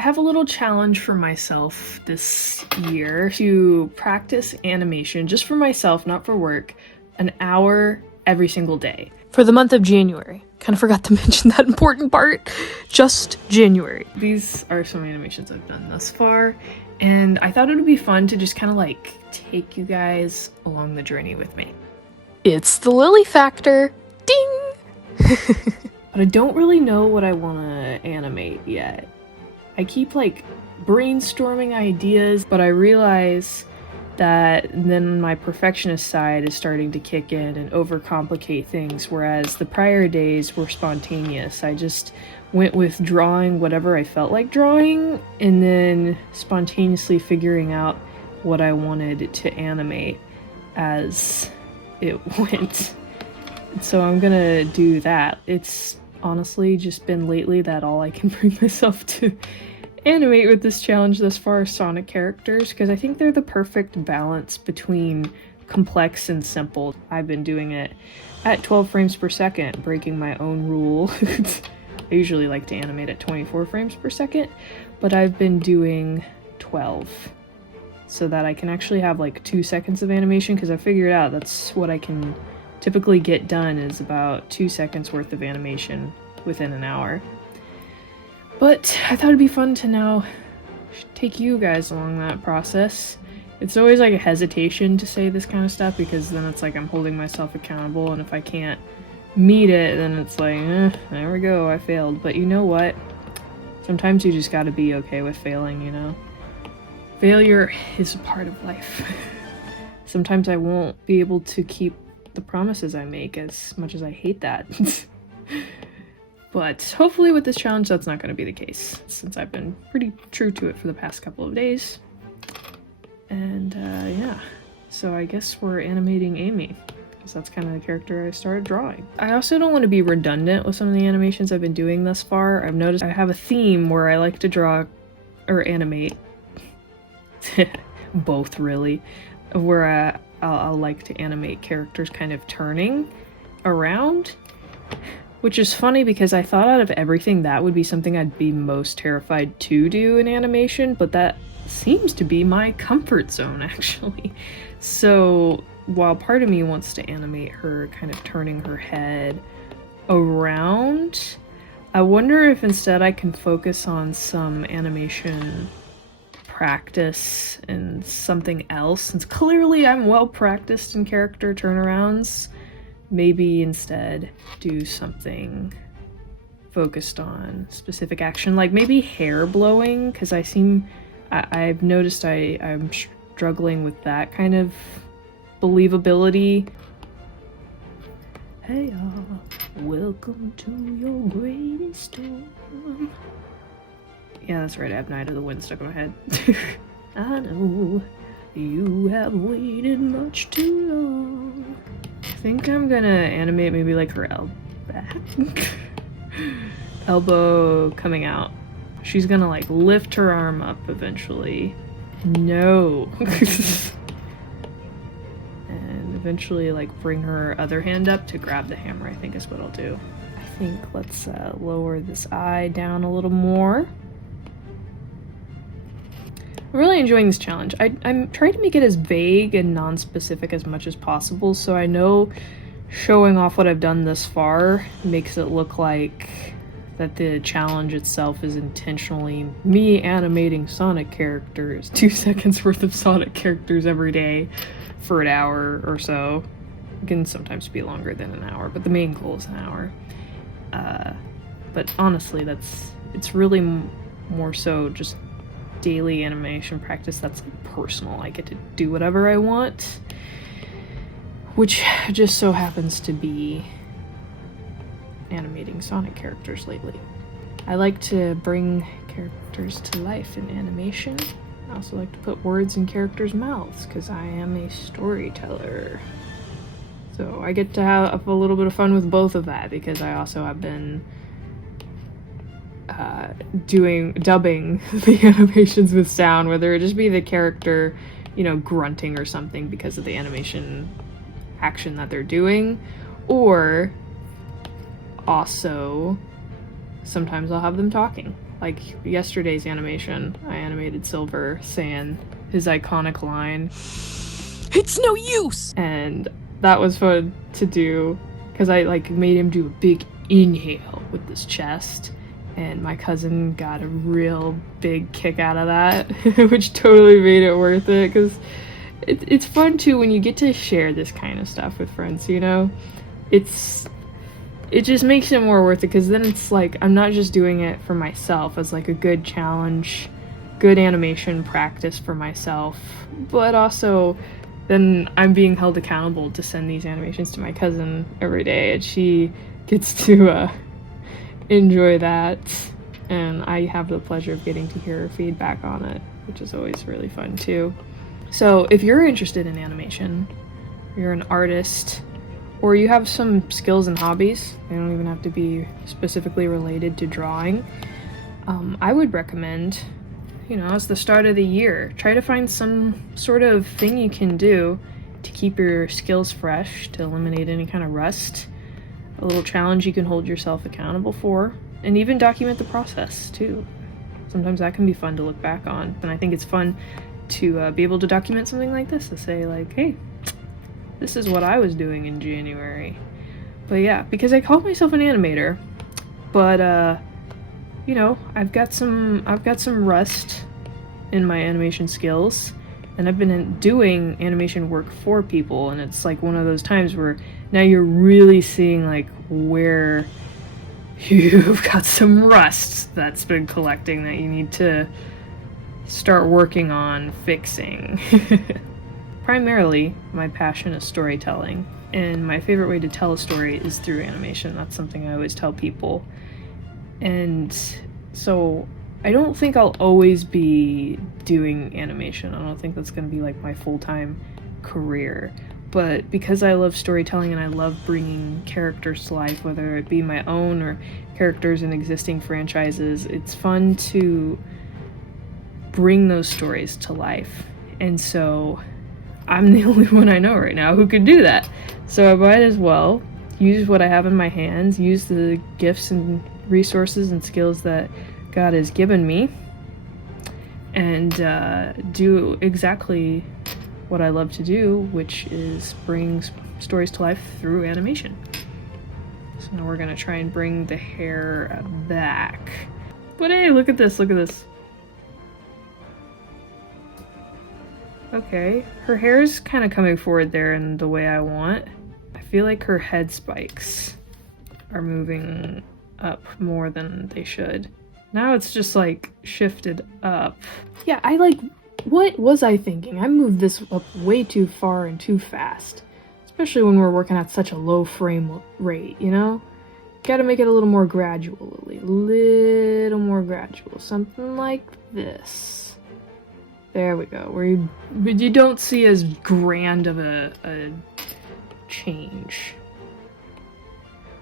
have a little challenge for myself this year to practice animation just for myself, not for work, an hour every single day. For the month of January. Kind of forgot to mention that important part. Just January. These are some animations I've done thus far, and I thought it would be fun to just kind of like take you guys along the journey with me. It's the Lily factor. Ding! But I don't really know what I want to animate yet. I keep like brainstorming ideas, but I realize that then my perfectionist side is starting to kick in and overcomplicate things, whereas the prior days were spontaneous. I just went with drawing whatever I felt like drawing and then spontaneously figuring out what I wanted to animate as it went. So I'm gonna do that. It's honestly just been lately that all I can bring myself to animate with this challenge thus far are Sonic characters, because I think they're the perfect balance between complex and simple. I've been doing it at 12 frames per second, breaking my own rule. I usually like to animate at 24 frames per second, but I've been doing 12 so that I can actually have like 2 seconds of animation, because I figured out that's what I can typically get done, is about 2 seconds worth of animation within an hour. But I thought it'd be fun to now take you guys along that process. It's always like a hesitation to say this kind of stuff, because then it's like I'm holding myself accountable, and if I can't meet it, then it's like, there we go, I failed. But you know what? Sometimes you just gotta be okay with failing, you know? Failure is a part of life. Sometimes I won't be able to keep the promises I make, as much as I hate that. But hopefully with this challenge that's not going to be the case, since I've been pretty true to it for the past couple of days. And yeah, so I guess we're animating Amy, because that's kind of the character I started drawing. I also don't want to be redundant with some of the animations I've been doing thus far. I've noticed I have a theme where I like to draw or animate both, really, where I'll like to animate characters kind of turning around. Which is funny, because I thought out of everything that would be something I'd be most terrified to do in animation, but that seems to be my comfort zone, actually. So while part of me wants to animate her kind of turning her head around, I wonder if instead I can focus on some animation practice and something else, since clearly I'm well practiced in character turnarounds. Maybe instead do something focused on specific action, like maybe hair blowing, because I've noticed I'm struggling with that kind of believability. Hey y'all, welcome to your greatest storm. Yeah, that's right, I have Night of the Wind stuck in my head. I know you have waited much too long. I think I'm gonna animate maybe like her elbow coming out. She's gonna like lift her arm up eventually. No. And eventually like bring her other hand up to grab the hammer, I think is what I'll do. I think let's lower this eye down a little more. I'm really enjoying this challenge. I'm trying to make it as vague and non-specific as much as possible, so I know showing off what I've done thus far makes it look like that the challenge itself is intentionally me animating Sonic characters, 2 seconds worth of Sonic characters every day for an hour or so. It can sometimes be longer than an hour, but the main goal is an hour. But honestly, it's really more so just daily animation practice that's like personal. I get to do whatever I want, which just so happens to be animating Sonic characters lately. I like to bring characters to life in animation. I also like to put words in characters' mouths, because I am a storyteller. So I get to have a little bit of fun with both of that, because I also have been dubbing the animations with sound, whether it just be the character, you know, grunting or something because of the animation action that they're doing, or also sometimes I'll have them talking. Like yesterday's animation, I animated Silver saying his iconic line, "It's no use!" And that was fun to do because I like made him do a big inhale with his chest, and my cousin got a real big kick out of that, which totally made it worth it, because it's fun too when you get to share this kind of stuff with friends, you know? It just makes it more worth it, because then it's like I'm not just doing it for myself as like a good challenge, good animation practice for myself, but also then I'm being held accountable to send these animations to my cousin every day, and she gets to enjoy that, and I have the pleasure of getting to hear her feedback on it, which is always really fun too. So if you're interested in animation, you're an artist, or you have some skills and hobbies, they don't even have to be specifically related to drawing, I would recommend, you know, it's the start of the year, try to find some sort of thing you can do to keep your skills fresh, to eliminate any kind of rust, a little challenge you can hold yourself accountable for, and even document the process too. Sometimes that can be fun to look back on, and I think it's fun to be able to document something like this, to say like, hey, this is what I was doing in January. But yeah, because I call myself an animator, but you know, I've got some rust in my animation skills, and I've been doing animation work for people, and it's like one of those times where now you're really seeing like where you've got some rust that's been collecting that you need to start working on fixing. Primarily, my passion is storytelling, and my favorite way to tell a story is through animation. That's something I always tell people. And so I don't think I'll always be doing animation. I don't think that's going to be like my full-time career. But because I love storytelling and I love bringing characters to life, whether it be my own or characters in existing franchises, it's fun to bring those stories to life. And so I'm the only one I know right now who could do that. So I might as well use what I have in my hands, use the gifts and resources and skills that God has given me, and do exactly what I love to do, which is bring stories to life through animation. So now we're gonna try and bring the hair back. But hey, look at this, look at this. Okay, her hair's kind of coming forward there in the way I want. I feel like her head spikes are moving up more than they should. Now it's just like shifted up. Yeah, what was I thinking? I moved this up way too far and too fast. Especially when we're working at such a low frame rate, you know? Gotta make it a little more gradual, something like this. There we go, but you don't see as grand of a change.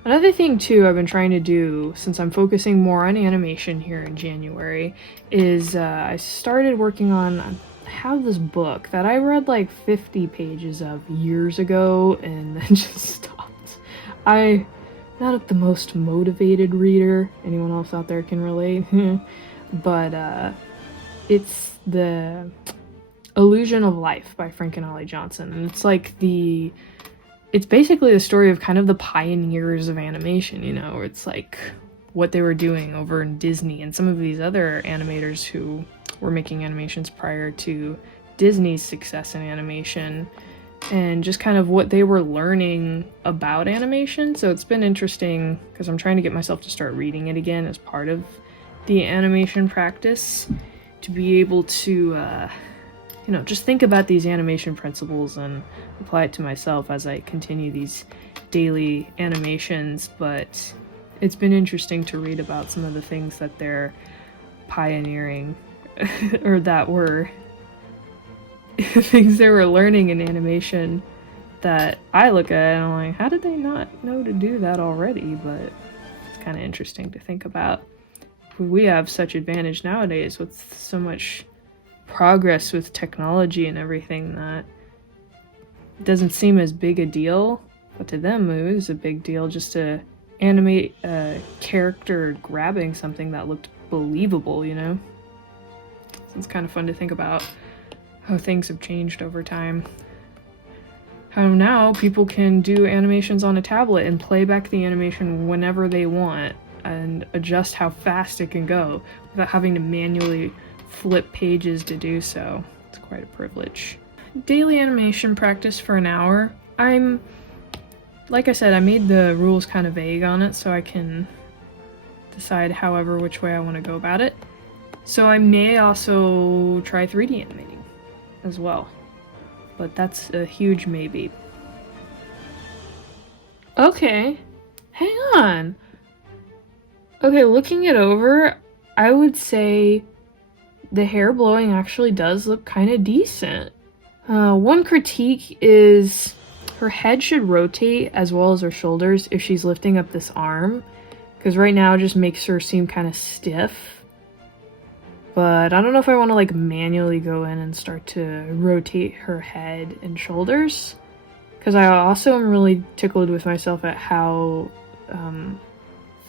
Another thing too I've been trying to do, since I'm focusing more on animation here in January, is I started working on, I have this book that I read like 50 pages of years ago and then just stopped. I'm not the most motivated reader, anyone else out there can relate, but it's The Illusion of Life by Frank and Ollie Johnson, and it's basically the story of kind of the pioneers of animation, you know, it's like what they were doing over in Disney and some of these other animators who were making animations prior to Disney's success in animation, and just kind of what they were learning about animation. So it's been interesting because I'm trying to get myself to start reading it again as part of the animation practice, to be able to, you know, just think about these animation principles and apply it to myself as I continue these daily animations. But it's been interesting to read about some of the things that they're pioneering, or that were things they were learning in animation that I look at and I'm like, how did they not know to do that already? But it's kind of interesting to think about. We have such advantage nowadays with so much progress with technology and everything that it doesn't seem as big a deal, but to them it was a big deal just to animate a character grabbing something that looked believable, you know? It's kind of fun to think about how things have changed over time. How now people can do animations on a tablet and play back the animation whenever they want and adjust how fast it can go without having to manually flip pages to do so. It's quite a privilege. Daily animation practice for an hour. Like I said, I made the rules kind of vague on it so I can decide however which way I want to go about it. So I may also try 3D animating as well, but that's a huge maybe. Okay, hang on. Okay, looking it over, I would say the hair blowing actually does look kind of decent. One critique is her head should rotate as well as her shoulders if she's lifting up this arm, because right now it just makes her seem kind of stiff. But I don't know if I want to like manually go in and start to rotate her head and shoulders, because I also am really tickled with myself at how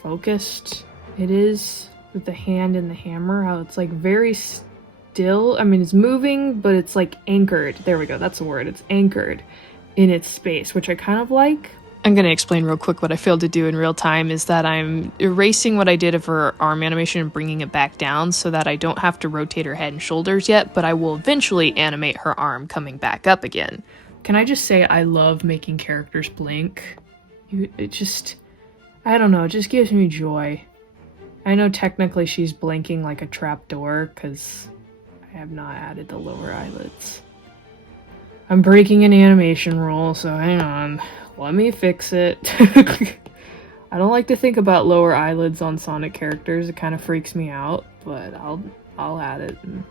focused it is with the hand and the hammer, how it's like very still. I mean, it's moving, but it's like anchored. There we go, that's the word. It's anchored in its space, which I kind of like. I'm going to explain real quick what I failed to do in real time is that I'm erasing what I did of her arm animation and bringing it back down so that I don't have to rotate her head and shoulders yet, but I will eventually animate her arm coming back up again. Can I just say I love making characters blink? It just, I don't know, it just gives me joy. I know technically she's blinking like a trapdoor because I have not added the lower eyelids. I'm breaking an animation rule, so hang on. Let me fix it. I don't like to think about lower eyelids on Sonic characters. It kind of freaks me out, but I'll add it and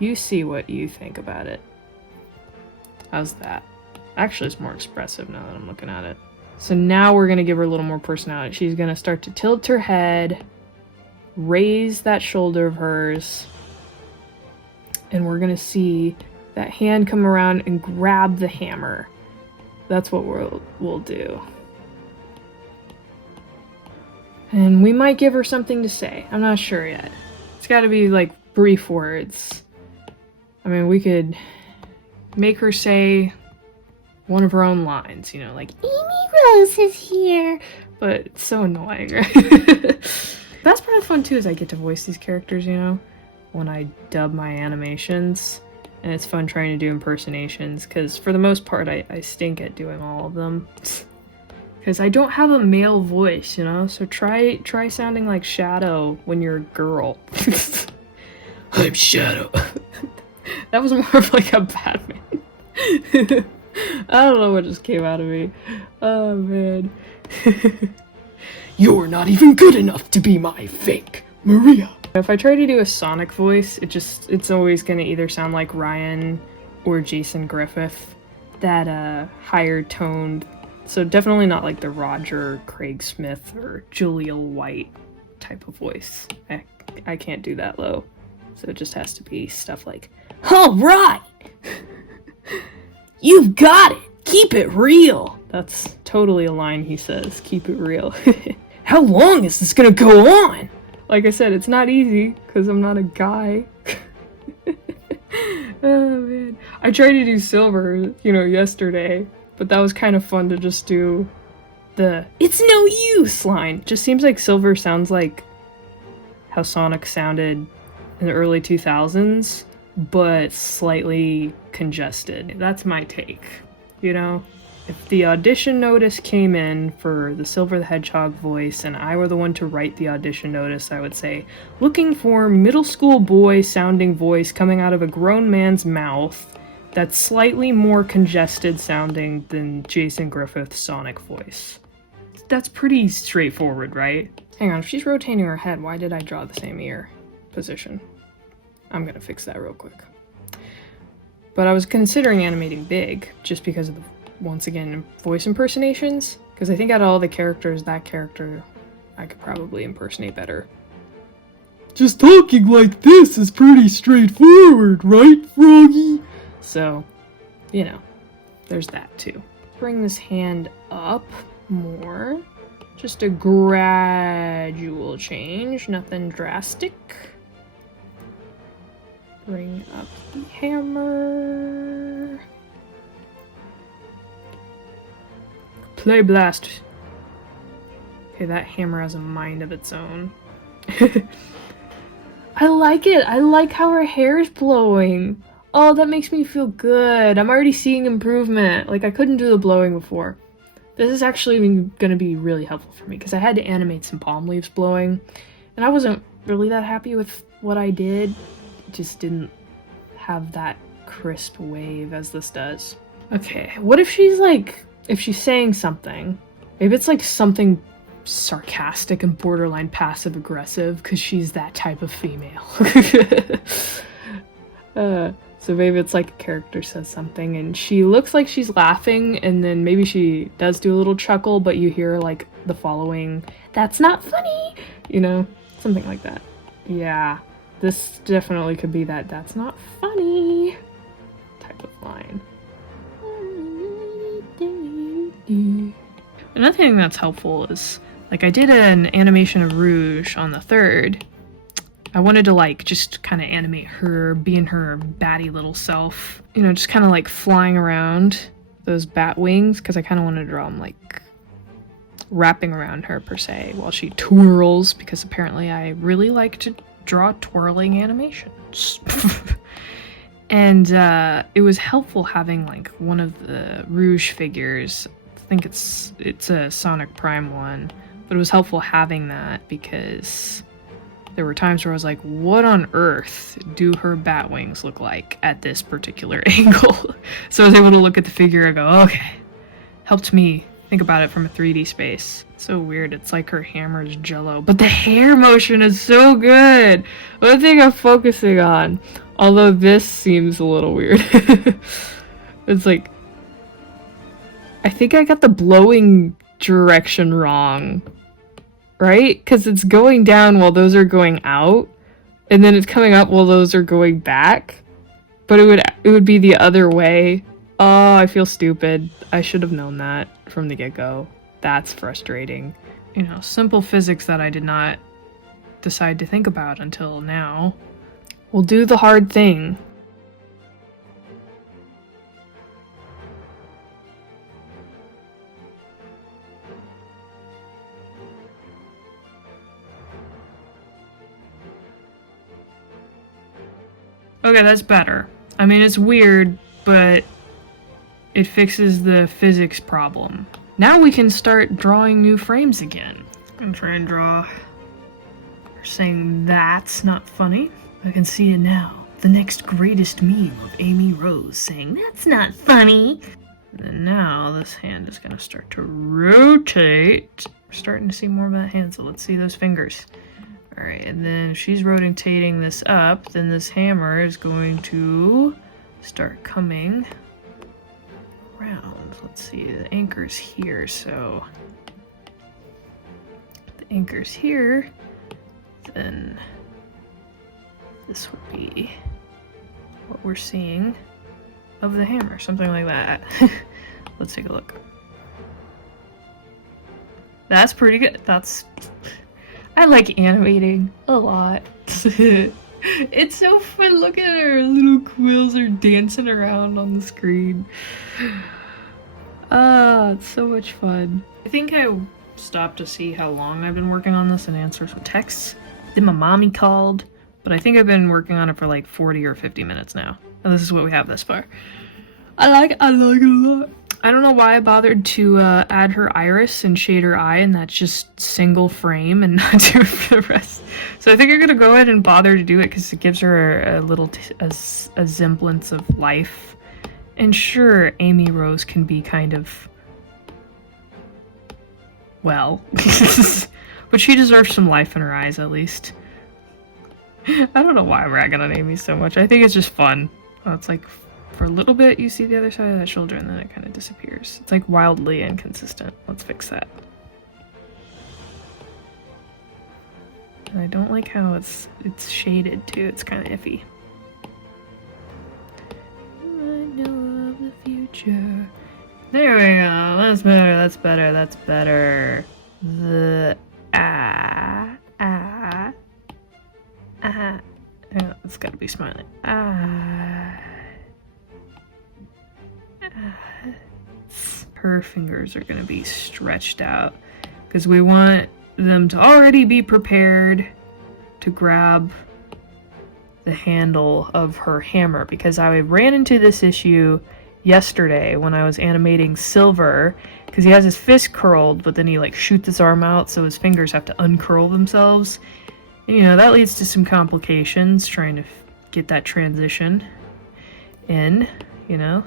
you see what you think about it. How's that? Actually, it's more expressive now that I'm looking at it. So now we're going to give her a little more personality. She's going to start to tilt her head, raise that shoulder of hers, and we're going to see that hand come around and grab the hammer. That's what we'll do. And we might give her something to say. I'm not sure yet. It's got to be like brief words. I mean, we could make her say one of her own lines, you know, like, Amy Rose is here. But it's so annoying, right? That's part of the fun too, is I get to voice these characters, you know, when I dub my animations. And it's fun trying to do impersonations, because for the most part, I stink at doing all of them. Because I don't have a male voice, you know? So try sounding like Shadow when you're a girl. I'm Shadow. That was more of like a Batman. I don't know what just came out of me. Oh, man. You're not even good enough to be my fake Maria. If I try to do a Sonic voice, it's always gonna either sound like Ryan or Jason Griffith, that higher toned, so definitely not like the Roger Craig Smith or Julia White type of voice. I can't do that low, so it just has to be stuff like, all right, you've got it, keep it real. That's totally a line he says, keep it real. How long is this gonna go on? Like I said, it's not easy, because I'm not a guy. Oh, man. I tried to do Silver, you know, yesterday, but that was kind of fun to just do the, it's no use line. Just seems like Silver sounds like how Sonic sounded in the early 2000s, but slightly congested. That's my take, you know? If the audition notice came in for the Silver the Hedgehog voice and I were the one to write the audition notice, I would say, looking for middle school boy sounding voice coming out of a grown man's mouth that's slightly more congested sounding than Jason Griffith's Sonic voice. That's pretty straightforward, right? Hang on, if she's rotating her head, why did I draw the same ear position? I'm gonna fix that real quick. But I was considering animating big, just because of the, once again, voice impersonations, because I think out of all the characters, that character I could probably impersonate better. Just talking like this is pretty straightforward, right, Froggy? So, you know, there's that too. Bring this hand up more. Just a gradual change, nothing drastic. Bring up the hammer. Play blast. Okay, that hammer has a mind of its own. I like it. I like how her hair is blowing. Oh, that makes me feel good. I'm already seeing improvement. Like, I couldn't do the blowing before. This is actually going to be really helpful for me because I had to animate some palm leaves blowing, and I wasn't really that happy with what I did. It just didn't have that crisp wave as this does. Okay, what if she's like, if she's saying something, maybe it's like something sarcastic and borderline passive aggressive because she's that type of female. So maybe it's like a character says something and she looks like she's laughing, and then maybe she does do a little chuckle, but you hear like the following, "That's not funny," you know, something like that. Yeah, this definitely could be that "that's not funny" type of line. Another thing that's helpful is, like, I did an animation of Rouge on the 3rd. I wanted to, like, just kind of animate her, being her batty little self. You know, just kind of, like, flying around those bat wings, because I kind of wanted to draw them, like, wrapping around her, per se, while she twirls, because apparently I really like to draw twirling animations. And it was helpful having, like, one of the Rouge figures. I think it's a Sonic Prime one, but it was helpful having that because there were times where I was like, what on earth do her bat wings look like at this particular angle? So I was able to look at the figure and go, okay, helped me think about it from a 3D space. So weird, it's like her hammer is jello, but the hair motion is so good. One thing I'm focusing on, although this seems a little weird, it's like, I think I got the blowing direction wrong. Right? Because it's going down while those are going out, and then it's coming up while those are going back. But it would be the other way. Oh, I feel stupid. I should have known that from the get-go. That's frustrating. You know, simple physics that I did not decide to think about until now. We'll do the hard thing. Okay, that's better. I mean, it's weird, but it fixes the physics problem. Now we can start drawing new frames again. I'm gonna try and draw her saying that's not funny. I can see it now. The next greatest meme of Amy Rose saying that's not funny. And now this hand is gonna start to rotate. We're starting to see more of that hand, so let's see those fingers. Alright, and then if she's rotating this up, then this hammer is going to start coming around. Let's see, the anchor's here, so if the anchor's here, then this would be what we're seeing of the hammer, something like that. Let's take a look. That's pretty good. I like animating a lot. It's so fun looking at her little quills are dancing around on the screen. It's so much fun. I think I stopped to see how long I've been working on this and answer some texts. Then my mommy called, but I think I've been working on it for like 40 or 50 minutes now. And this is what we have thus far. I like it a lot. I don't know why I bothered to add her iris and shade her eye, and that's just single frame and not do it for the rest. So I think I'm gonna go ahead and bother to do it because it gives her a little a semblance of life. And sure, Amy Rose can be kind of, well, but she deserves some life in her eyes at least. I don't know why I'm ragging on Amy so much. I think it's just fun. It's like, for a little bit, you see the other side of that shoulder, and then it kind of disappears. It's like wildly inconsistent. Let's fix that. And I don't like how it's shaded too. It's kind of iffy. I know of the future. There we go. That's better. That's better. That's better. the it's gotta be smiling. Her fingers are gonna be stretched out because we want them to already be prepared to grab the handle of her hammer, because I ran into this issue yesterday when I was animating Silver, because he has his fist curled, but then he like shoots his arm out, so his fingers have to uncurl themselves. And, you know, that leads to some complications trying to get that transition in, you know.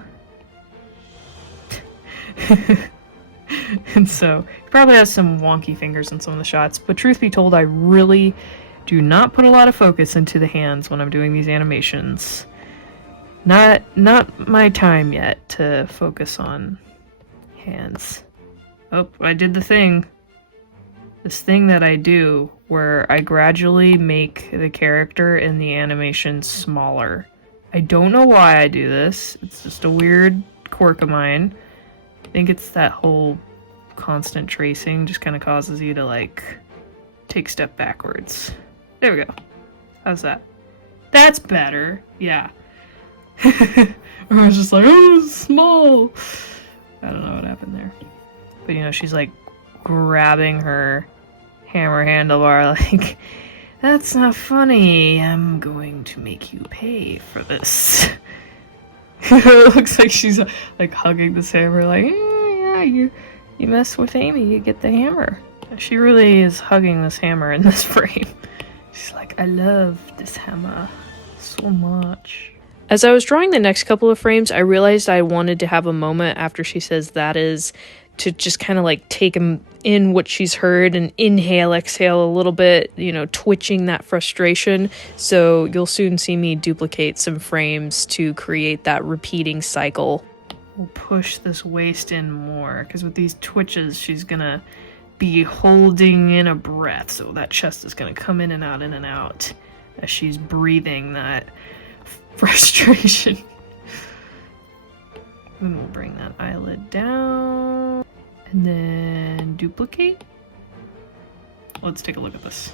And so he probably has some wonky fingers in some of the shots, but truth be told, I really do not put a lot of focus into the hands when I'm doing these animations. Not my time yet to focus on hands. Oh, I did the thing. This thing that I do where I gradually make the character in the animation smaller. I don't know why I do this. It's just a weird quirk of mine. I think it's that whole constant tracing just kind of causes you to like take a step backwards. There we go. How's that? That's better. Yeah. Or I was just like, oh, it's small. I don't know what happened there. But you know, she's like grabbing her hammer handlebar like, that's not funny. I'm going to make you pay for this. It looks like she's like hugging this hammer like, yeah, you mess with Amy, you get the hammer. She really is hugging this hammer in this frame. She's like, I love this hammer so much. As I was drawing the next couple of frames, I realized I wanted to have a moment after she says that is to just kind of like take in what she's heard and inhale, exhale a little bit, you know, twitching that frustration. So you'll soon see me duplicate some frames to create that repeating cycle. We'll push this waist in more because with these twitches, she's gonna be holding in a breath, so that chest is going to come in and out as she's breathing that frustration. And we'll bring that eyelid down and then duplicate. Let's take a look at this.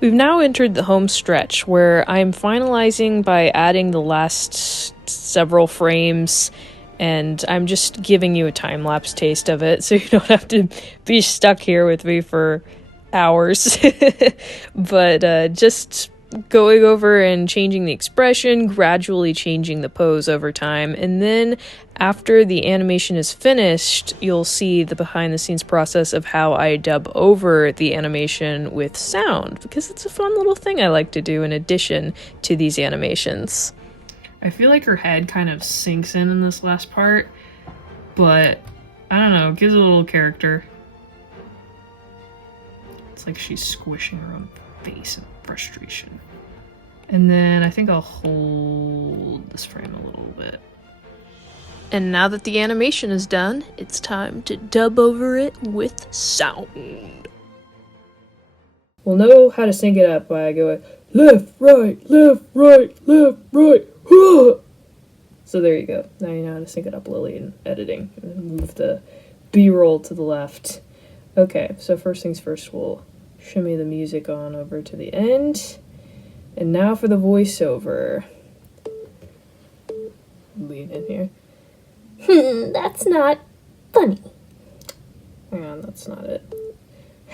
We've now entered the home stretch where I'm finalizing by adding the last several frames, and I'm just giving you a time-lapse taste of it, so you don't have to be stuck here with me for hours. But just going over and changing the expression, gradually changing the pose over time, and then after the animation is finished, you'll see the behind-the-scenes process of how I dub over the animation with sound, because it's a fun little thing I like to do in addition to these animations. I feel like her head kind of sinks in this last part, but I don't know, it gives it a little character. It's like she's squishing her own face in frustration. And then I think I'll hold this frame a little bit. And now that the animation is done, it's time to dub over it with sound. We'll know how to sync it up by going left, right, left, right, left, right. So there you go. Now you know how to sync it up, Lily, in editing. And move the B-roll to the left. Okay, so first things first, we'll shimmy the music on over to the end. And now for the voiceover. Lean in here. That's not funny. Hang on, that's not it.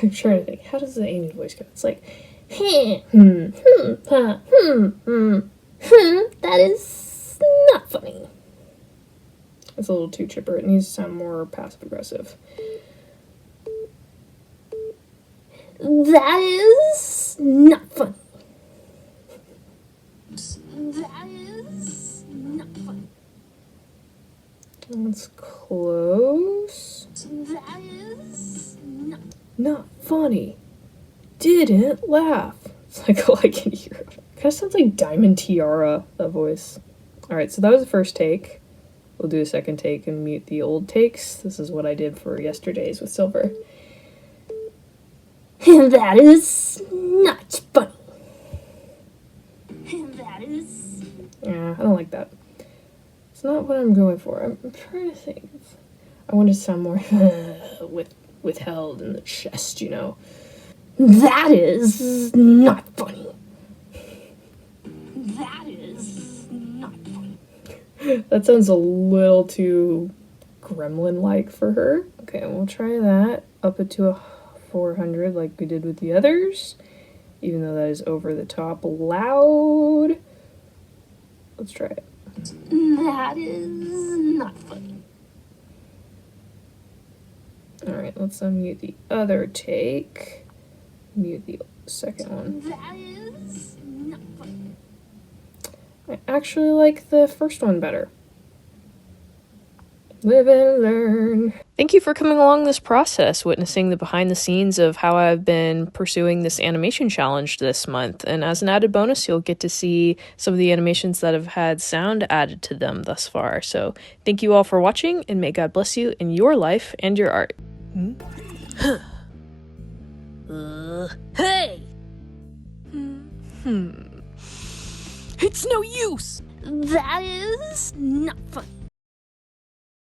I'm trying to think, how does the Amy voice go? It's like, that is not funny. It's a little too chipper. It needs to sound more passive-aggressive. That is not funny. That is not funny. That's close. That is not funny. Didn't laugh. It's like all I can hear. Kind of sounds like Diamond Tiara, that voice. Alright, so that was the first take. We'll do a second take and mute the old takes. This is what I did for yesterday's with Silver. That is not funny. That is... Yeah, I don't like that. It's not what I'm going for. I'm trying to think. I want to sound more withheld in the chest, you know. That is not funny. That is not funny. That sounds a little too gremlin-like for her. Okay, we'll try that. Up it to a 400 like we did with the others. Even though that is over the top loud. Let's try it. That is not funny. Alright, let's unmute the other take. Mute the second one. That is not funny. I actually like the first one better. Live and learn. Thank you for coming along this process, witnessing the behind the scenes of how I've been pursuing this animation challenge this month. And as an added bonus, you'll get to see some of the animations that have had sound added to them thus far. So thank you all for watching, and may God bless you in your life and your art. Hey! It's no use! That is not funny.